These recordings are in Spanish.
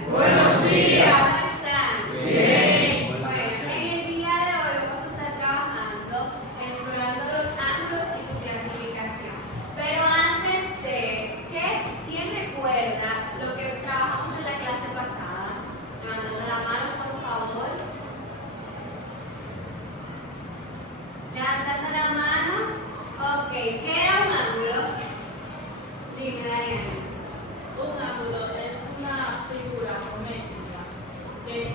Buenos días. ¿Cómo están? Bien. Bueno, en el día de hoy vamos a estar trabajando explorando los ángulos y su clasificación. Pero antes de ¿quién recuerda lo que trabajamos en la clase pasada? Levantando la mano, por favor. Levantando la mano. Ok, ¿qué era un ángulo? Dime, Daniela. Un ángulo es una figura geométrica que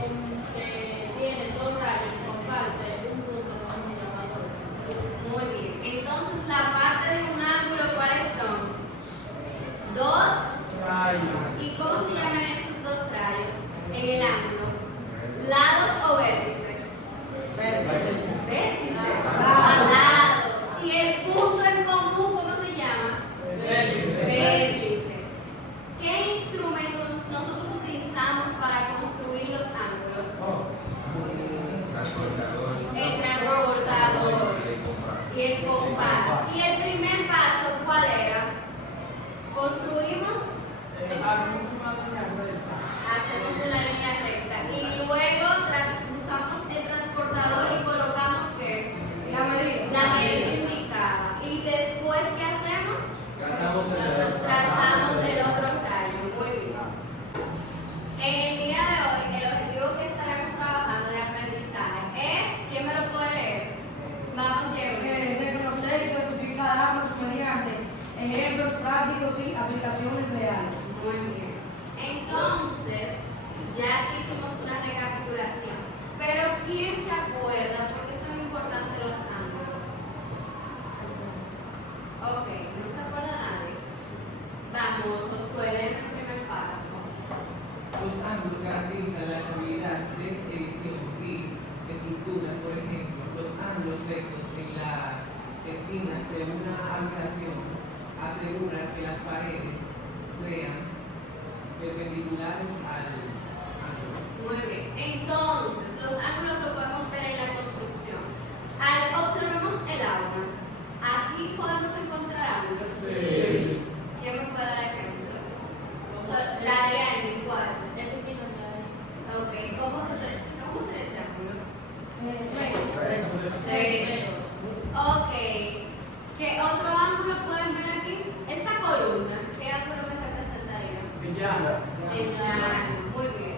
tiene dos rayos y comparte un punto con un llamado. Muy bien. Entonces, la parte de un ángulo, ¿cuáles son? Dos. ¿Y cómo se llaman esos dos rayos en el ángulo? ¿Lados o vértices? Vértices. Lados. ¿Y el punto en común, cómo se llama? Vértice. ¿Qué instrumentos nosotros utilizamos para construir los ángulos? El transportador y el compás. ¿Y el primer paso cuál era? Construimos, hacemos una línea recta y luego usamos el transportador y colocamos ¿qué? La medida indicada. Y después, ¿qué hacemos? Trazamos el otro rayo. Muy bien. En el día de hoy, el objetivo que estaremos trabajando de aprendizaje es, ¿quién me lo puede leer? Vamos, Diego. Reconocer y clasificar ángulos mediante ejemplos prácticos y aplicaciones reales. Muy bien. Entonces, ya hicimos una recapitulación. Pero ¿quién se acuerda por qué son importantes los ángulos? Ok, ¿no se acuerda nadie? Vamos, Josué, lee el primer párrafo. Los ángulos garantizan la estabilidad de edición y estructuras. Por ejemplo, los ángulos rectos en las esquinas de una habitación aseguran que las paredes sean perpendiculares al ángulo. Muy bien. Entonces, los ángulos lo podemos ver en la construcción. Observemos el aula. Aquí podemos encontrar ángulos. Sí. ¿Quién me puede dar ejemplos? Dariani, ¿cuál? Ok, ¿cómo se hace ese ángulo? Recto. Ok. ¿Qué otro ángulo pueden ver aquí? Esta columna, ¿qué ángulo me representaría? El llano. Muy bien.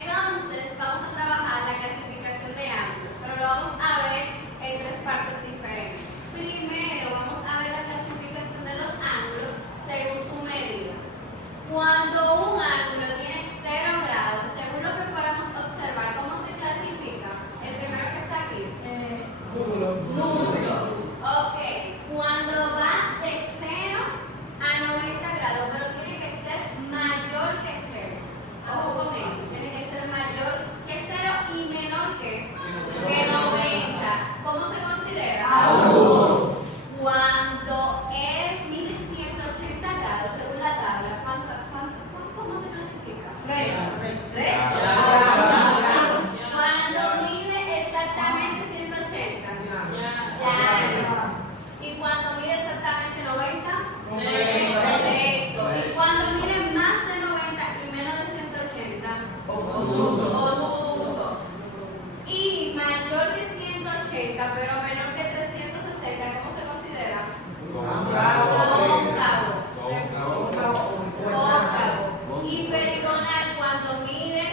Entonces, vamos a trabajar la clasificación de ángulos, pero lo vamos a ver en tres partes diferentes. Primero, vamos a ver la clasificación de los ángulos según su medida. Cuando un ángulo tiene 0 grados, según lo que podemos observar, ¿cómo se clasifica? El primero que está aquí. Número. Ok. Cuando va de 0 a 90 grados, pero tiene que ser mayor que 0. Ojo con eso. Tiene que ser mayor que 0 y menor que 90. ¿Cómo se considera? Cuando mide 180 grados, según la tabla, ¿cómo se clasifica? Recto. Cuando mide exactamente 180, llano. Y cuando mide exactamente 90, recto. Y cuando mide más de 90 y menos de 180, obtuso. Y mayor que 180, pero menor que 360, ¿cómo se considera? Cóncavo. Y perigonal cuando mide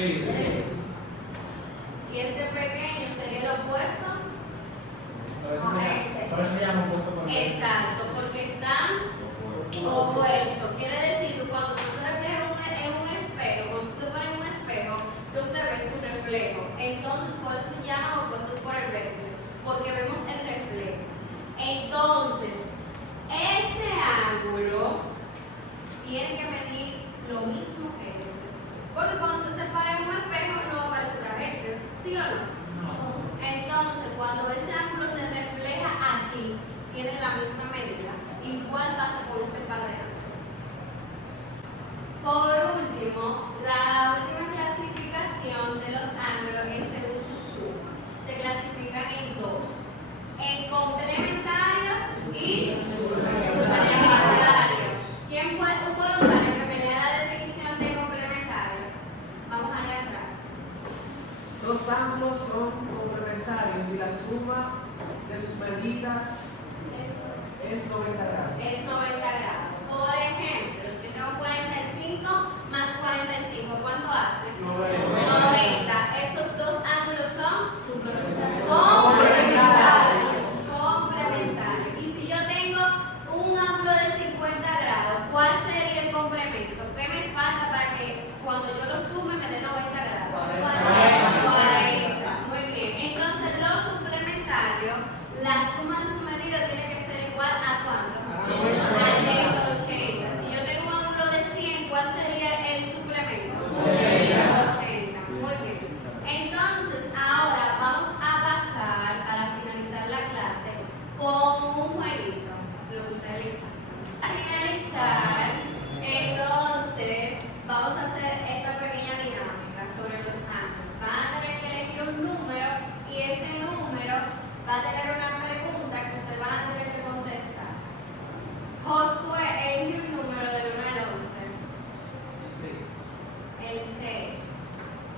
Y este pequeño sería el opuesto a ese. Por eso se llama opuesto por medio. Exacto, porque están opuestos. Quiere decir que cuando usted se refleja en un espejo, cuando usted se pone en un espejo, que usted ve su reflejo. Entonces, por eso se llaman opuestos por el vértice, porque vemos el reflejo. Entonces, este ángulo tiene que medir lo mismo que este. Porque cuando usted se para en un espejo no va a aparecer la gente, ¿sí o no? Entonces, cuando ese ángulo se refleja aquí, tiene la misma medida. Igual pasa con este par de ángulos. Por último, la última clasificación de los ángulos es según su suma. Se clasifican en dos: en complementarios y suplementarios. ¿Quién fue un voluntario que me dé la definición de complementarios? Vamos allá atrás. Dos ángulos son complementarios y la suma de sus medidas es 90 grados. Es 90 grados. Por ejemplo, si yo tengo 45 más 45, ¿cuánto hace? 90. Esos dos ángulos son complementarios. Complementarios. Y si yo tengo un ángulo de 50 grados, ¿cuál sería el complemento? ¿Qué me falta para que cuando yo lo sume me dé 90 grados? 40. Muy bien. Entonces, los suplementarios, la suma de su medida tiene que ser igual a ¿cuánto? A 180. Si yo tengo un ángulo de 100, ¿cuál sería el suplemento? 80. Muy bien. Entonces, ahora vamos a pasar, para finalizar la clase, con un jueguito. Lo que usted le encanta. Para finalizar, entonces, vamos a hacer esta pequeña dinámica sobre los ángulos. Van a tener que elegir un número y ese número va a tener una pregunta que ustedes van a tener que contestar. Josué, elige un número del 1 al 11. El 6.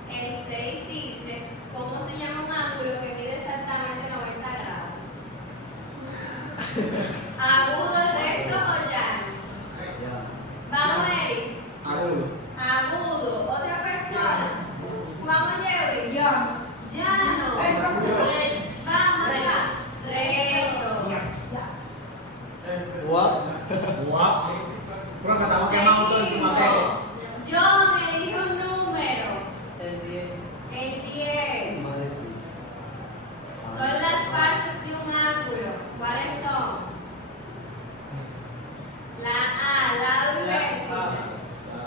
El 6 dice, ¿cómo se llama un ángulo que mide exactamente 90 grados? ¿Agudo, recto o llano? Vamos, Eric. Agudo. ¿Otra persona? Vamos, Jerry. Ya. Llano. Vamos, recto. Profe, estamos quemando todo en su materia. John, elige un número. El 10. El 10. Son las partes de un ángulo. ¿Cuáles son? La A, lado y vértice.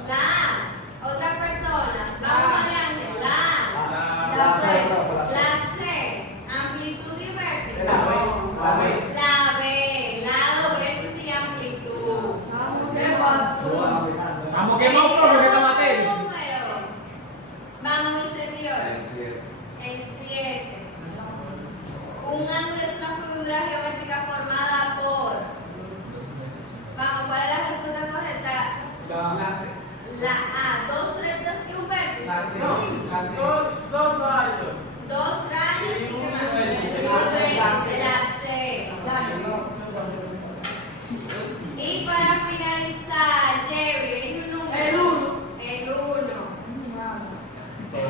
La A. Otra persona. Vamos adelante. La A. La C. Amplitud y vértice. La B. Lado, vértice y amplitud. ¿Qué pasa? Vamos quemando, profe, en esta materia. Número. Vamos, mi señor. El 7. Un ángulo es una figura geométrica formada por. Vamos, ¿cuál es la respuesta correcta? La A, dos rectas y un vértice. Dos rayos. Dos rayos y que más. Un vértice. La C. Y para finalizar, Jerry, elige un número. El 1. El 1.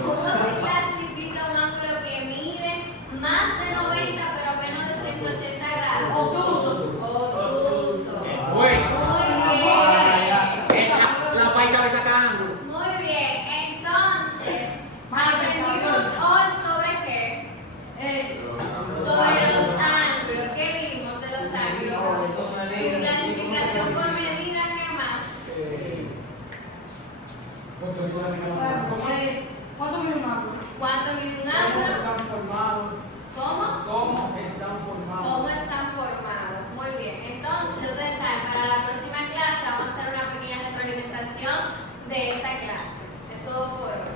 ¿Cómo se clasifica un ángulo que mide más de 90 pero menos de 180 grados? Obtuso. Obtuso. Pues, Muy bien. la paisa va sacando. Muy bien. Entonces, aprendimos hoy sobre qué? Sobre los ángulos. ¿Qué vimos de los ángulos? Su clasificación por medida, ¿qué más? ¿Cuánto mide un ángulo? ¿Cuánto mide un ángulo? Están formados. ¿Cómo? ¿Cómo están formados? ¿Cómo están formados? Muy bien. Entonces, ustedes saben, para la próxima clase vamos a hacer una pequeña retroalimentación de esta clase. Es todo por hoy.